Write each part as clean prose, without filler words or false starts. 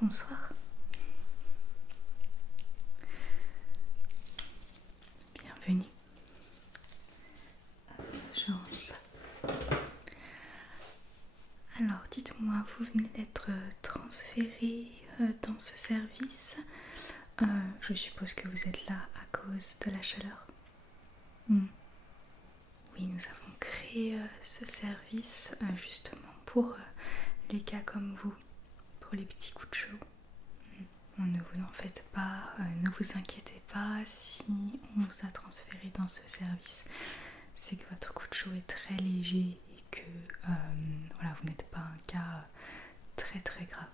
Bonsoir. Bienvenue. Je range ça. Alors, dites-moi, vous venez d'être transféré dans ce service. Je suppose que vous êtes là à cause de la chaleur. Oui, nous avons créé ce service justement pour les cas comme vous, pour les petits coups de chaud. Ne vous en faites pas, ne vous inquiétez pas si on vous a transféré dans ce service. C'est que votre coup de chaud est très léger et que voilà, vous n'êtes pas un cas très très grave.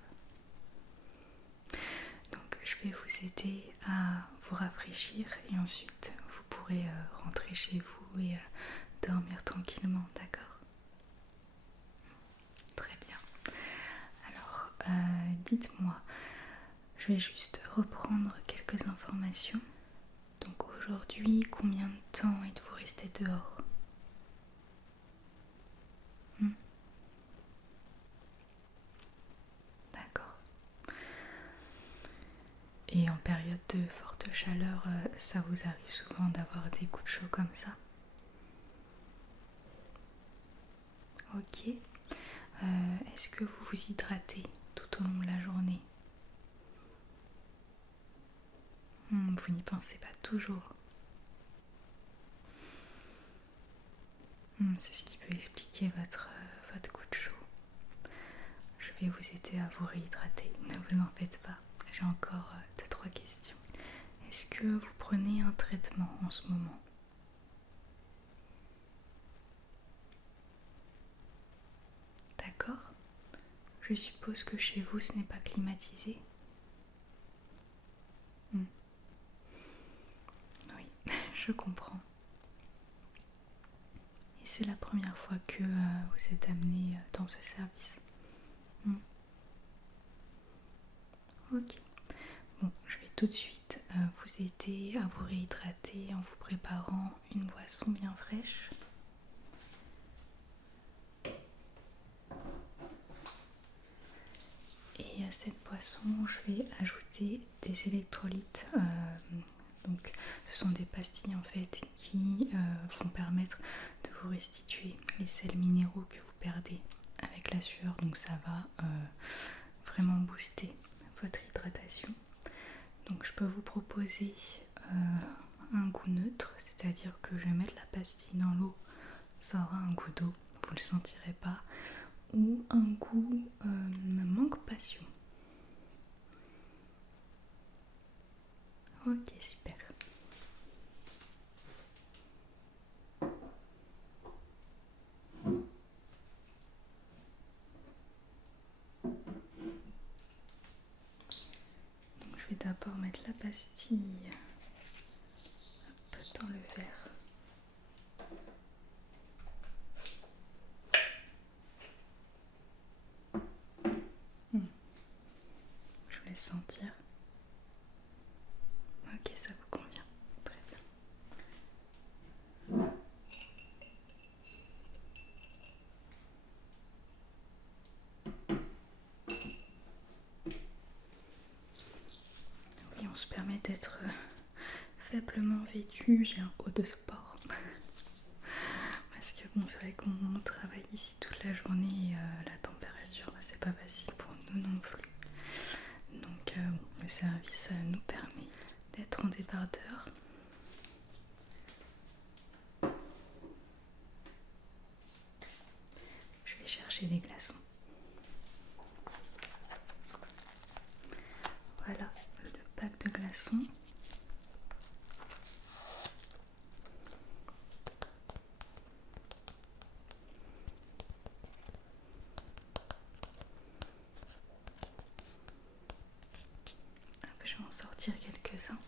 Donc je vais vous aider à vous rafraîchir et ensuite vous pourrez rentrer chez vous et dormir tranquillement, d'accord? Très bien. Alors dites-moi, je vais juste reprendre quelques informations. Donc aujourd'hui, combien de temps êtes-vous resté dehors? D'accord. Et en période de forte chaleur, ça vous arrive souvent d'avoir des coups de chaud comme ça? Ok. Est-ce que vous vous hydratez tout au long de la journée? Vous n'y pensez pas toujours. C'est ce qui peut expliquer votre coup de chaud. Je vais vous aider à vous réhydrater, ne vous en faites pas. J'ai encore 2-3 questions. Est-ce que vous prenez un traitement en ce moment? D'accord. Je suppose que chez vous ce n'est pas climatisé. Oui, je comprends. Et c'est la première fois que vous êtes amené dans ce service. Ok. Bon, je vais tout de suite vous aider à vous réhydrater en vous préparant une boisson bien fraîche. Et à cette boisson, je vais ajouter des électrolytes. Donc, ce sont des pastilles en fait qui vont permettre de vous restituer les sels minéraux que vous perdez avec la sueur. Donc, ça va vraiment booster votre hydratation. Donc, je peux vous proposer un goût neutre, c'est-à-dire que je vais mettre la pastille dans l'eau, ça aura un goût d'eau, vous le sentirez pas, ou un goût mangue passion. Ok, super. Donc, je vais d'abord mettre la pastille dans le verre. Je vous laisse sentir. Ok, ça vous convient. Très bien. Oui, on se permet d'être faiblement vêtu. J'ai un haut de sport. Parce que bon, c'est vrai qu'on travaille ici toute la journée et la température, c'est pas facile pour nous non plus. Donc le service nous permet d'être en débardeur. Je vais chercher des glaçons. Voilà le pack de glaçons. Je vais en sortir quelques-uns.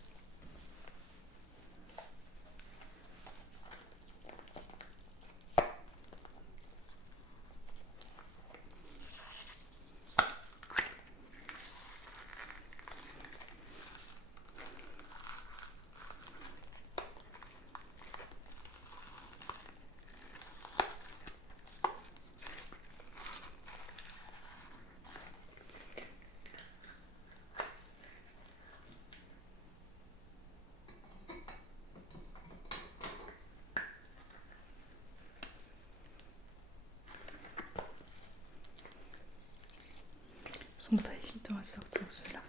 temps à sortir cela.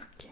Ok.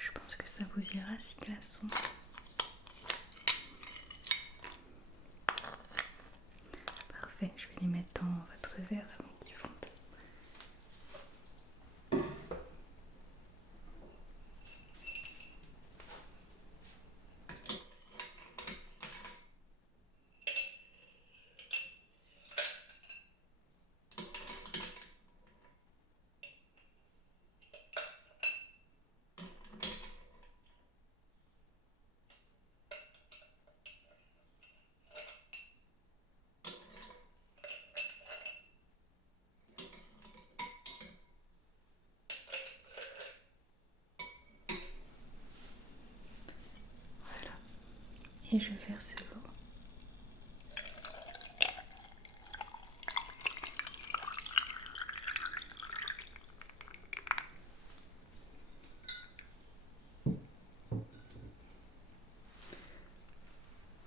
Je pense que ça vous ira, 6 glaçons. Parfait, je vais les mettre dans votre verre avant qu'ils fondent. Voilà. Et je verse l'eau.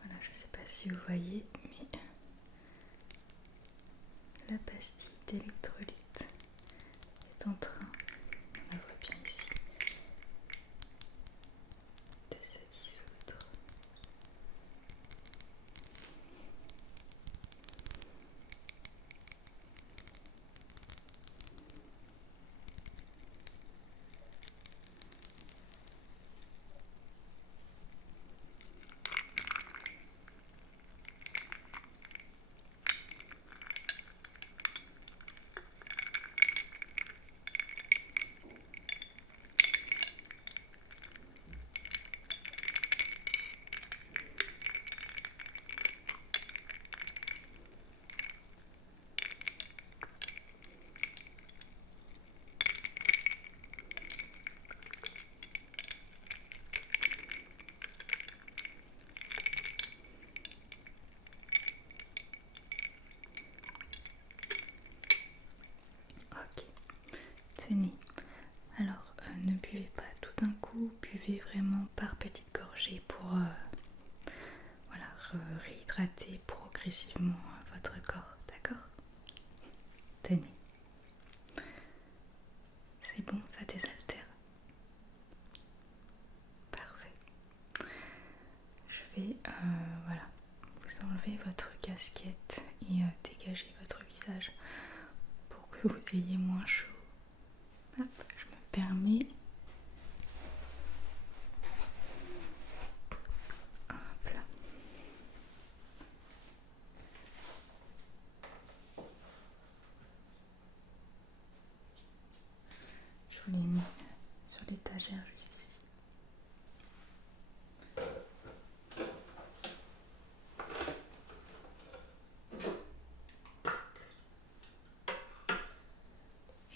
Voilà, je ne sais pas si vous voyez, mais la pastille d'électrolyte est en train, on la voit bien ici, de se dissoudre. Ok, tenez. Alors, ne buvez pas tout d'un coup, buvez vraiment par petites gorgées pour voilà, réhydrater progressivement votre corps, d'accord? Tenez. C'est bon, ça désaltère. Parfait. Je vais voilà, vous enlever votre casquette et dégager votre visage pour que vous ayez moins chaud. Hop, je me permets. Hop là. Je vous l'ai mis sur l'étagère juste ici.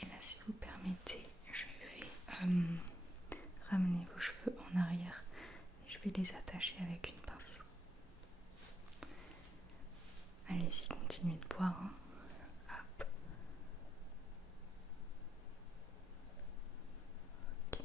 Et là, si vous permettez, je vais ramener vos cheveux en arrière et je vais les attacher avec une pince. Allez-y, continuez de boire. Hein. Hop. Ok.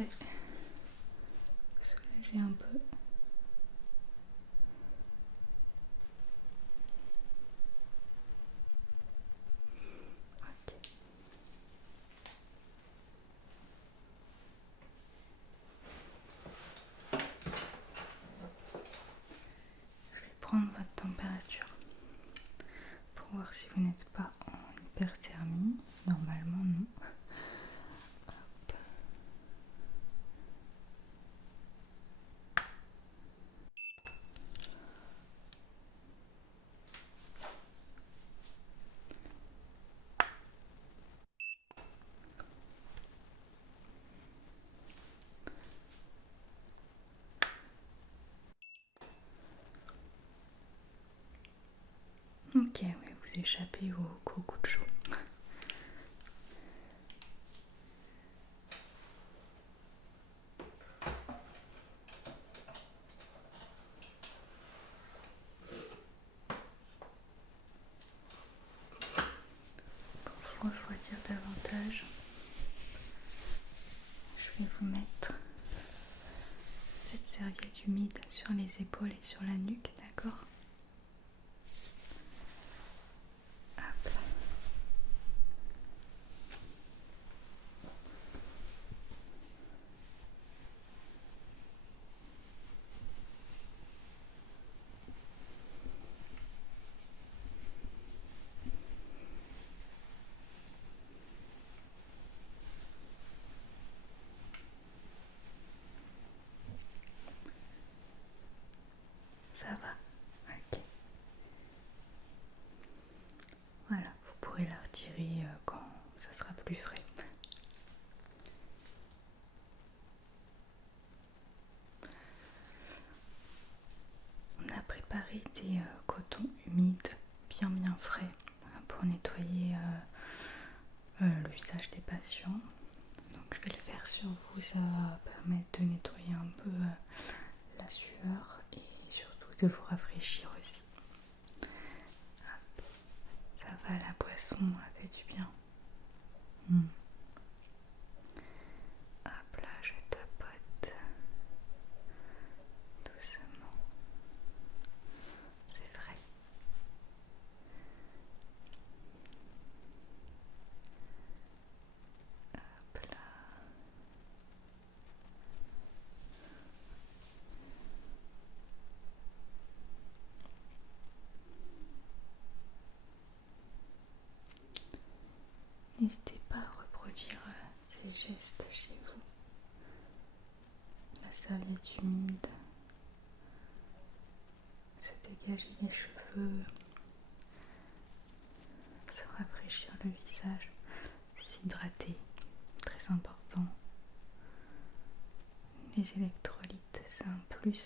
après soulager un peu. Ok. Je vais prendre votre température pour voir si vous n'êtes pas en hyperthermie. Normalement non. Hop. Ok, oui, vous échappez au gros coup de chaud. Pour refroidir davantage, je vais vous mettre cette serviette humide sur les épaules et sur la nuque, d'accord? Hop là. Ça va? Ok. Voilà, vous pourrez la retirer quand ça sera plus frais. On a préparé des cotons humides bien frais pour nettoyer le visage des patients. Donc je vais le faire sur vous, ça va permettre de nettoyer un peu la sueur et surtout de vous rafraîchir aussi. Hop. Ça va, la boisson a fait du bien. Hop là, je tapote doucement. C'est vrai. Hop là. N'hésitez pas à reproduire ces gestes chez vous. La serviette humide, se dégager les cheveux, se rafraîchir le visage, s'hydrater, très important. Les électrolytes, c'est un plus.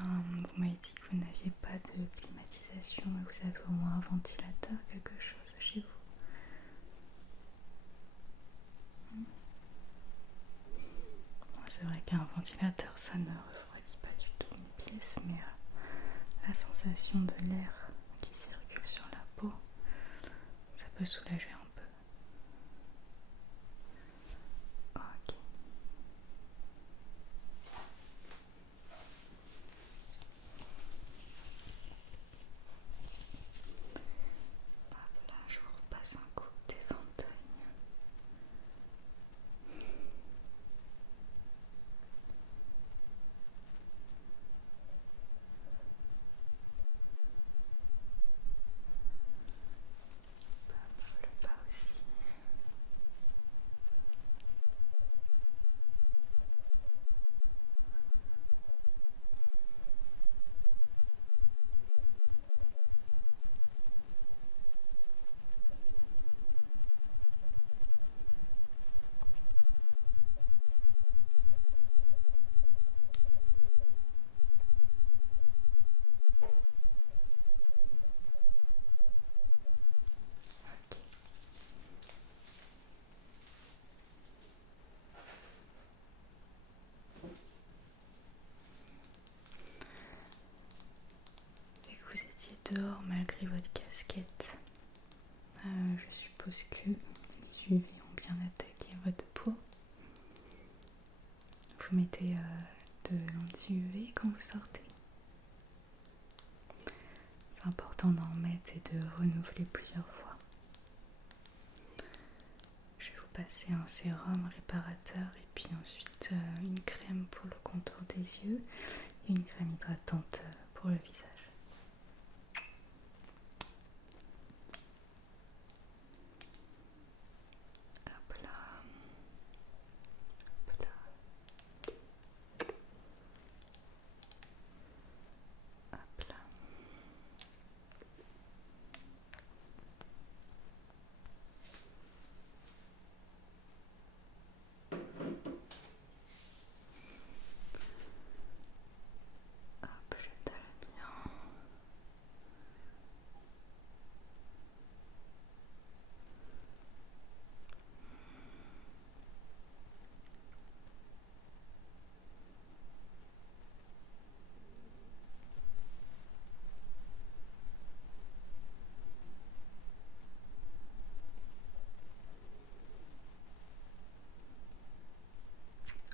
Vous m'avez dit que vous n'aviez pas de climatisation, mais vous avez au moins un ventilateur, quelque chose chez vous. C'est vrai qu'un ventilateur, ça ne refroidit pas du tout une pièce, mais la sensation de l'air qui circule sur la peau, ça peut soulager un peu. Ok. Hop là, je vous repasse un coup d'éventail. Le bas. dehors malgré votre casquette. Je suppose que les UV ont bien attaqué votre peau. Vous mettez de l'anti-UV quand vous sortez. C'est important d'en mettre et de renouveler plusieurs fois. Je vais vous passer un sérum réparateur et puis ensuite une crème pour le contour des yeux et une crème hydratante pour le visage. Hop là. Hop là. Hop là. Hop, j'étale bien.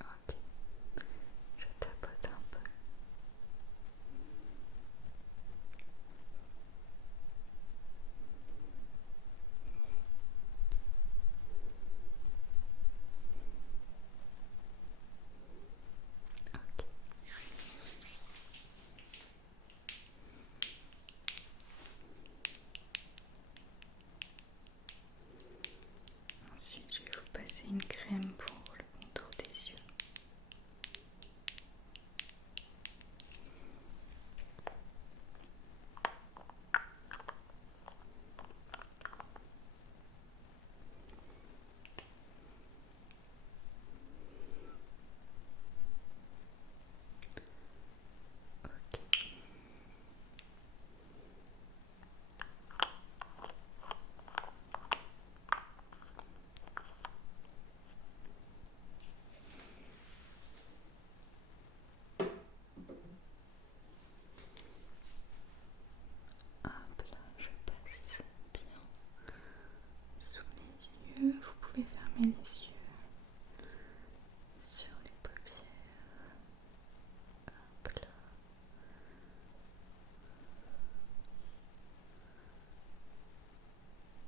Ok, je tapote un peu. Ok. Ensuite, je vais vous passer une crème pour le contour des yeux. Ok. Hop là, je passe bien sous les yeux. Vous pouvez fermer les yeux sur les paupières. Hop là.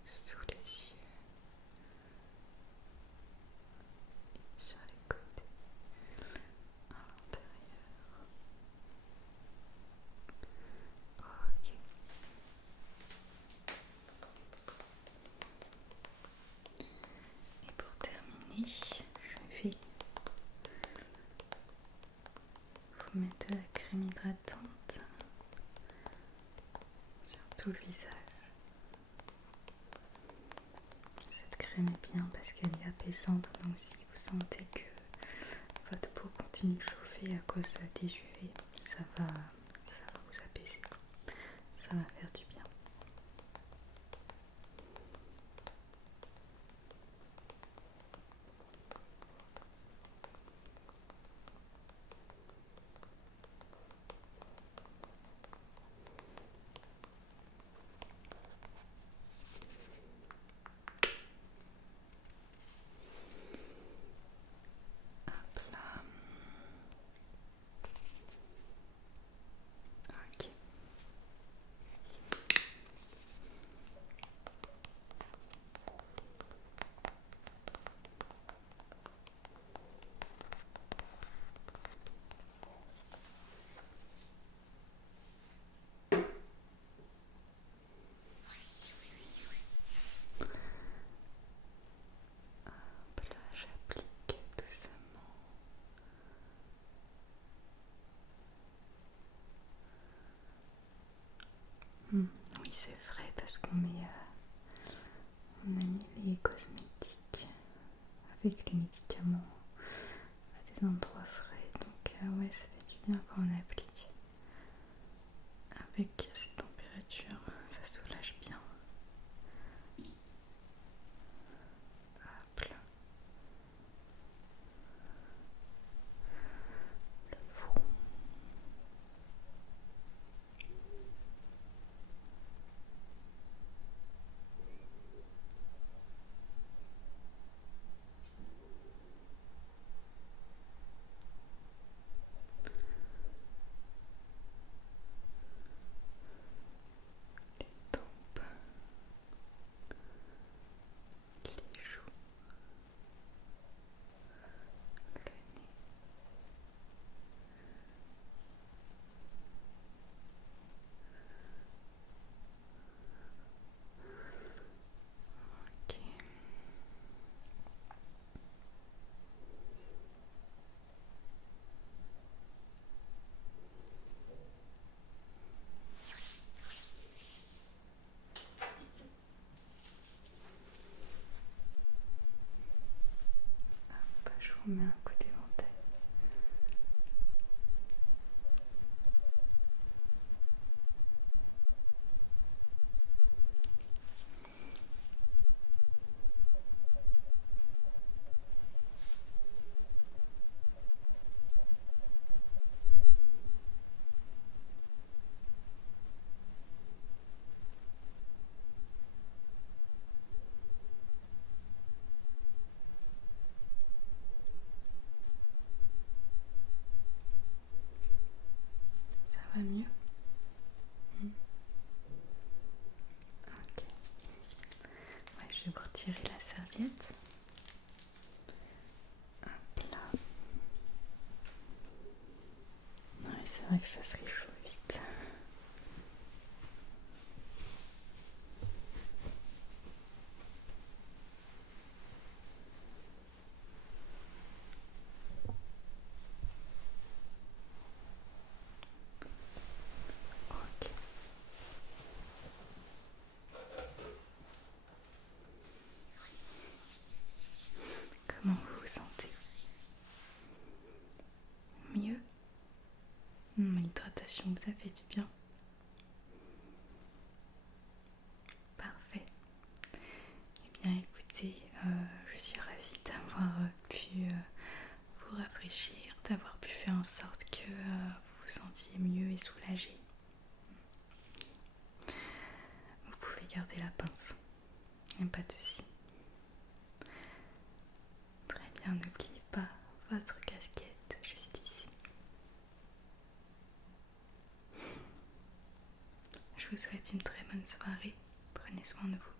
Sous les yeux et sur les côtés, à l'intérieur. Ok. Et pour terminer, je vais vous mettre de la crème hydratante sur tout le visage. Cette crème est bien parce qu'elle est apaisante, donc si vous sentez que votre peau continue de chauffer à cause des UV, ça va vous apaiser, ça va faire du bien. Hop là. Ok. Hop là, j'applique doucement. Oui, c'est vrai parce on a mis les cosmétiques avec les médicaments à des endroits frais, donc ouais, ça fait du bien quand on applique. Avec ces températures, ça soulage bien. Hop là. Le front. On met un coup d'éventail. Ça va mieux? Ok. Ouais, je vais vous retirer la serviette. Hop là. Ouais, c'est vrai que ça se réchauffe vite. Ok. Comment vous vous sentez? Mieux? L'hydratation vous a fait du bien? Parfait. Eh bien écoutez, je suis ravie d'avoir pu vous rafraîchir, d'avoir pu faire en sorte que vous vous sentiez mieux et soulagé. Vous pouvez garder la pince, il n'y a pas de souci. Très bien, n'oubliez pas votre casquette juste ici. Je vous souhaite une très bonne soirée. Prenez soin de vous.